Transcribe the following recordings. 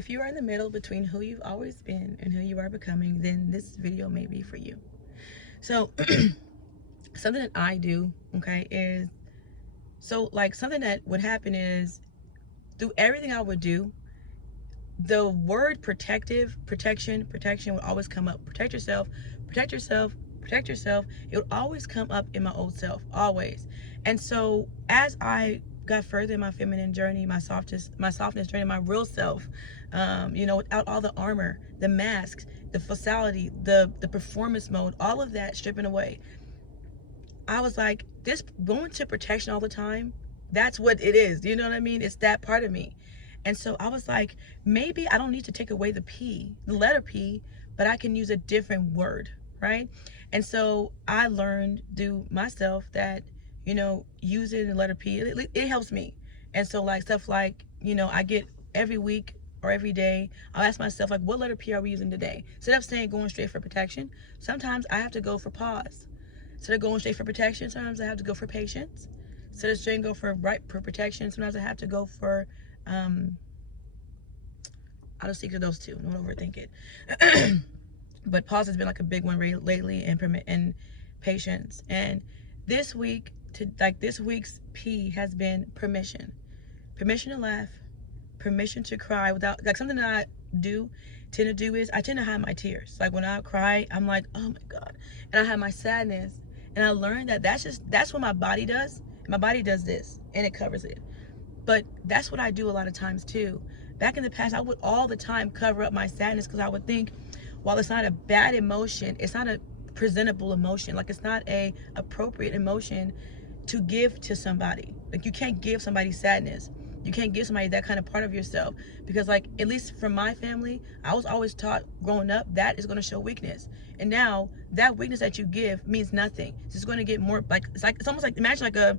If you are in the middle between who you've always been and who you are becoming, then this video may be for you. So, something that I do, okay, is like something that would happen is through everything I would do, the word protection would always come up. Protect yourself, protect yourself, protect yourself. It would always come up in my old self, always. And so as I got further in my feminine journey, my softness journey, my real self, without all the armor, the masks, the facility, the performance mode, all of that stripping away, I was like, this going to protection all the time, that's what it is. You know what I mean? It's that part of me. And so I was like, maybe I don't need to take away the P, the letter P, but I can use a different word, right? And so I learned through myself that, using the letter P, it helps me. And so like stuff like, I get every week or every day, I'll ask myself, like, what letter P are we using today? Instead of saying going straight for protection, sometimes I have to go for pause. Instead of going straight for protection, sometimes I have to go for patience. Instead of straight go for protection, sometimes I have to go for I'll just stick to those two. Don't overthink it. But pause has been like a big one lately, and patience. And this week's P has been permission. Permission to laugh, permission to cry without, like, something that I tend to do is I tend to hide my tears. Like when I cry, I'm like, oh my God. And I have my sadness. And I learned that that's what my body does. My body does this and it covers it. But that's what I do a lot of times too. Back in the past, I would all the time cover up my sadness because I would think, while it's not a bad emotion, it's not a presentable emotion. Like, it's not a appropriate emotion to give to somebody. Like, you can't give somebody sadness. You can't give somebody that kind of part of yourself, because, like, at least from my family, I was always taught growing up that is going to show weakness. And now that weakness that you give means nothing. It's just going to get more like, it's almost like, imagine like a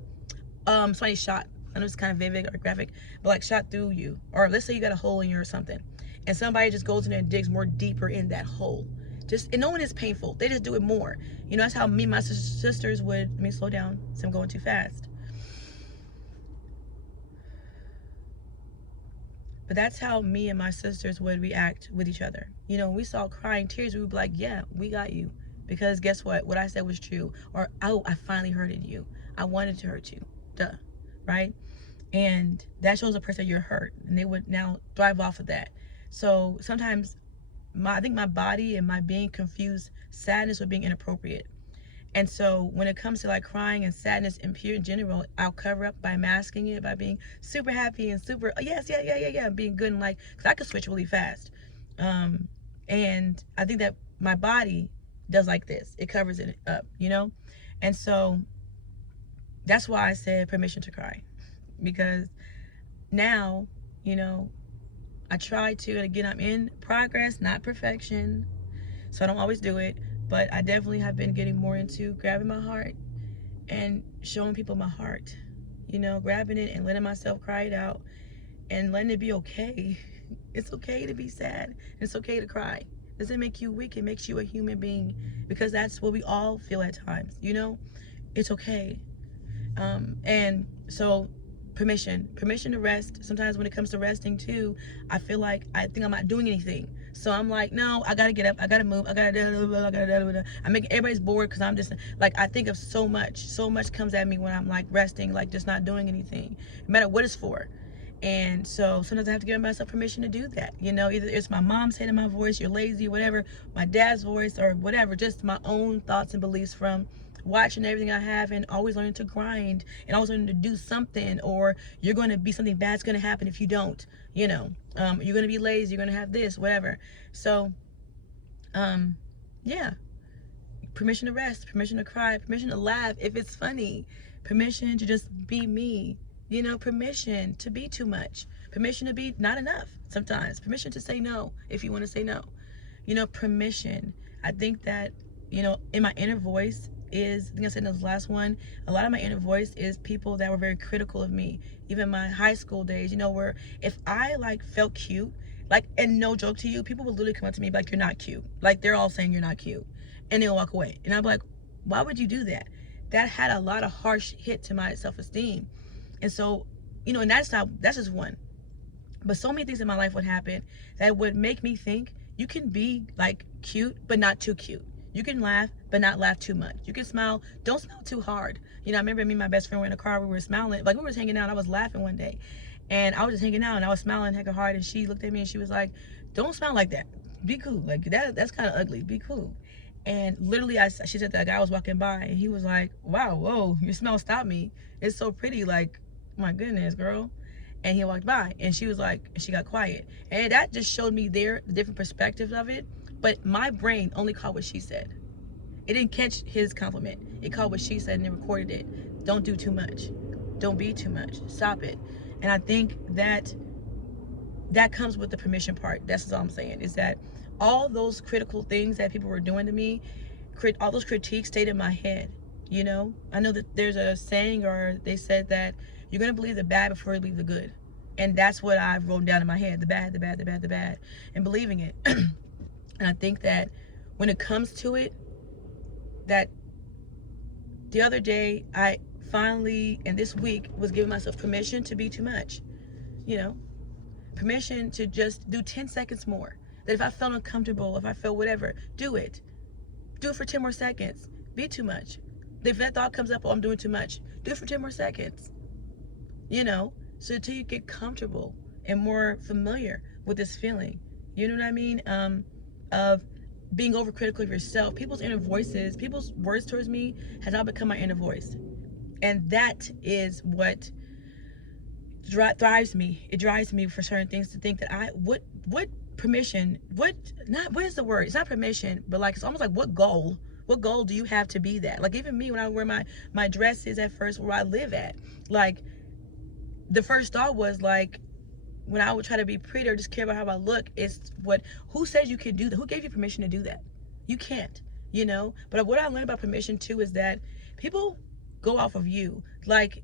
somebody shot, I know it's kind of vivid or graphic, but like shot through you, or let's say you got a hole in you or something, and somebody just goes in there and digs more deeper in that hole. And no one is painful. They just do it more. That's how me and my sisters would. Let me slow down, so I'm going too fast. But that's how me and my sisters would react with each other. When we saw crying tears, we would be like, yeah, we got you. Because guess what? What I said was true. Or, oh, I finally hurted you. I wanted to hurt you. Duh. Right? And that shows a person you're hurt. And they would now thrive off of that. So sometimes I think my body and my being confused sadness with being inappropriate. And so when it comes to like crying and sadness in general, I'll cover up by masking it, by being super happy and super, yes, yeah, being good, and like, because I could switch really fast. And I think that my body does like this. It covers it up, And so that's why I said permission to cry. Because now, I try to, and again, I'm in progress, not perfection. So I don't always do it. But I definitely have been getting more into grabbing my heart and showing people my heart. Grabbing it and letting myself cry it out and letting it be okay. It's okay to be sad. It's okay to cry. It doesn't make you weak. It makes you a human being, because that's what we all feel at times. It's okay. And so permission to rest. Sometimes when it comes to resting too, I feel like I think I'm not doing anything. So I'm like, no, I gotta get up, I gotta move, I I'm making everybody's bored because I'm just like, I think of so much comes at me when I'm like resting, like just not doing anything, no matter what it's for. And so sometimes I have to give myself permission to do that. Either it's my mom's head in my voice, you're lazy, whatever, my dad's voice, or whatever, just my own thoughts and beliefs from watching everything I have, and always learning to grind and always learning to do something, or you're going to be, something bad's going to happen if you don't, you're going to be lazy, you're going to have this, whatever. So, yeah, permission to rest, permission to cry, permission to laugh if it's funny, permission to just be me, permission to be too much, permission to be not enough sometimes, permission to say no if you want to say no, permission. I think that, in my inner voice is, I think I said in this last one, a lot of my inner voice is people that were very critical of me, even my high school days, where if I like felt cute, like, and no joke to you, people would literally come up to me like, you're not cute. Like, they're all saying you're not cute, and they'll walk away. And I'm like, why would you do that? That had a lot of harsh hit to my self-esteem. And so, and that's just one. But so many things in my life would happen that would make me think you can be like cute, but not too cute. You can laugh, but not laugh too much. You can smile, don't smile too hard. You know, I remember me and my best friend were in a car, we were smiling, like we were just hanging out. I was laughing one day, and I was just hanging out, and I was smiling hecka hard, and she looked at me and she was like, "Don't smile like that. Be cool. Like that's kind of ugly. Be cool." And literally, she said that guy was walking by, and he was like, "Wow, whoa, your smile stopped me. It's so pretty. Like, my goodness, girl." And he walked by, and she was like, and she got quiet, and that just showed me the different perspectives of it. But my brain only caught what she said. It didn't catch his compliment. It caught what she said and it recorded it. Don't do too much. Don't be too much. Stop it. And I think that comes with the permission part. That's all I'm saying, is that all those critical things that people were doing to me, all those critiques stayed in my head. You know, I know that there's a saying, or they said that you're going to believe the bad before you believe the good. And that's what I've wrote down in my head, the bad, the bad, the bad, the bad, and believing it. And I think that when it comes to it, that the other day, I finally, and this week, was giving myself permission to be too much. You know, permission to just do 10 seconds more. That if I felt uncomfortable, if I felt whatever, do it. Do it for 10 more seconds. Be too much. If that thought comes up, oh, I'm doing too much, do it for 10 more seconds. You know, so until you get comfortable and more familiar with this feeling. You know what I mean? Of being overcritical of yourself. People's inner voices, people's words towards me has now become my inner voice. And that is what drives me. It drives me for certain things to think that what permission, what is the word? It's not permission, but like, it's almost like what goal do you have to be that? Like, even me, when I wear my dresses at first, where I live at, like, the first thought was like, when I would try to be pretty or just care about how I look, who says you can do that? Who gave you permission to do that? You can't, you know? But what I learned about permission too is that people go off of you. Like,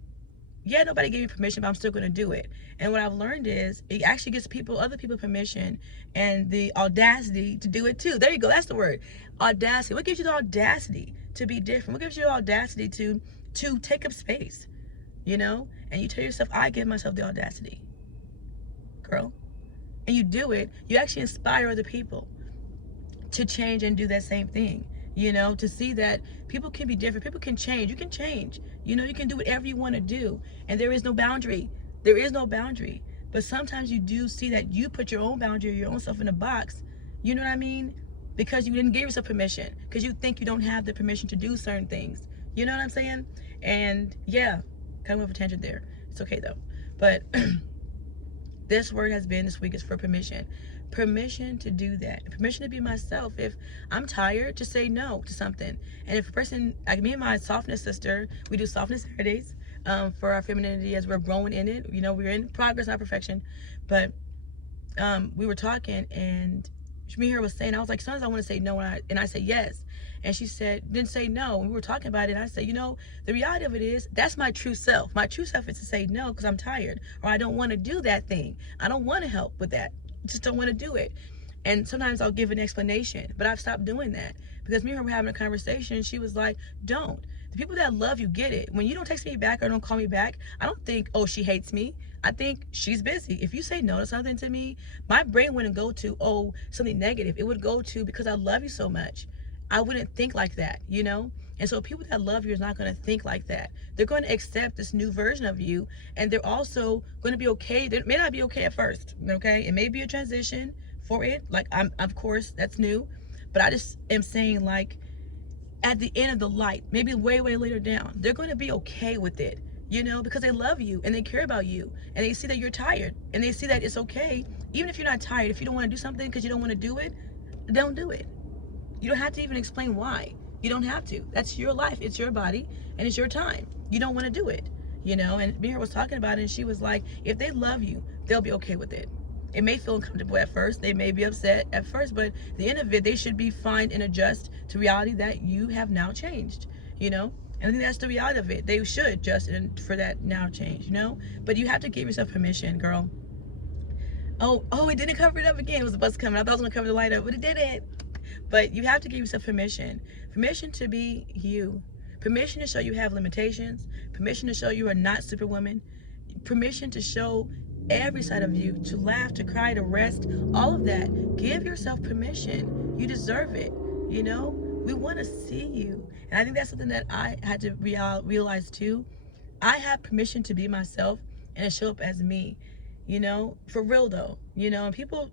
yeah, nobody gave me permission, but I'm still gonna do it. And what I've learned is it actually gives other people permission and the audacity to do it too. There you go, that's the word. Audacity. What gives you the audacity to be different? What gives you the audacity to take up space? You know? And you tell yourself, I give myself the audacity. Girl. And you do it, you actually inspire other people to change and do that same thing. You know, to see that people can be different, people can change, you can change. You know, you can do whatever you want to do, and there is no boundary. There is no boundary. But sometimes you do see that you put your own boundary, your own self in a box. You know what I mean? Because you didn't give yourself permission, because you think you don't have the permission to do certain things. You know what I'm saying? And yeah, kind of a tangent there. It's okay though. But this word this week is for permission. Permission to do that. Permission to be myself. If I'm tired, to say no to something. And if a person, like me and my softness sister, we do softness Saturdays for our femininity as we're growing in it. You know, we're in progress, not perfection. But we were talking, and me and her was saying, I was like, sometimes I want to say no, and I said yes. And she said, then say no. And we were talking about it, and I said, you know, the reality of it is, that's my true self. My true self is to say no because I'm tired, or I don't want to do that thing. I don't want to help with that. Just don't want to do it. And sometimes I'll give an explanation, but I've stopped doing that because me and her were having a conversation, and she was like, don't. The people that love you get it. When you don't text me back or don't call me back, I don't think, oh, she hates me. I think she's busy. If you say no to something to me, my brain wouldn't go to, oh, something negative. It would go to, because I love you so much. I wouldn't think like that, you know? And so people that love you is not going to think like that. They're going to accept this new version of you, and they're also going to be okay. They may not be okay at first, okay? It may be a transition for it. Like, of course, that's new. But I just am saying, like, at the end of the light, maybe way, way later down, they're going to be okay with it, you know, because they love you and they care about you, and they see that you're tired, and they see that it's okay. Even if you're not tired, if you don't want to do something because you don't want to do it, don't do it. You don't have to even explain why. You don't have to. That's your life. It's your body, and it's your time. You don't want to do it, you know? And Mira was talking about it, and she was like, if they love you, they'll be okay with it. It may feel uncomfortable at first. They may be upset at first, but at the end of it, they should be fine and adjust to reality that you have now changed, you know? And I think that's the reality of it. They should adjust for that now change, you know? But you have to give yourself permission, girl. Oh, it didn't cover it up again. It was a bus coming. I thought it was going to cover the light up, but it didn't. But you have to give yourself permission. Permission to be you. Permission to show you have limitations. Permission to show you are not Superwoman. Permission to show every side of you, to laugh, to cry, to rest, all of that. Give yourself permission. You deserve it. You know, we want to see you. And I think that's something that I had to realize too. I have permission to be myself and to show up as me, you know, for real though, you know, and people,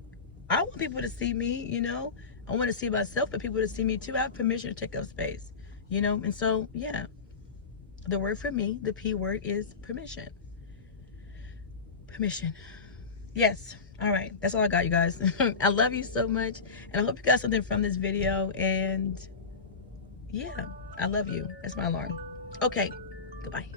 I want people to see me, you know, I want to see myself, but people to see me too. I have permission to take up space, you know, and so, yeah, the word for me, the P word, is permission. Permission. Yes. All right. That's all I got, you guys. I love you so much. And I hope you got something from this video. And yeah, I love you. That's my alarm. Okay. Goodbye.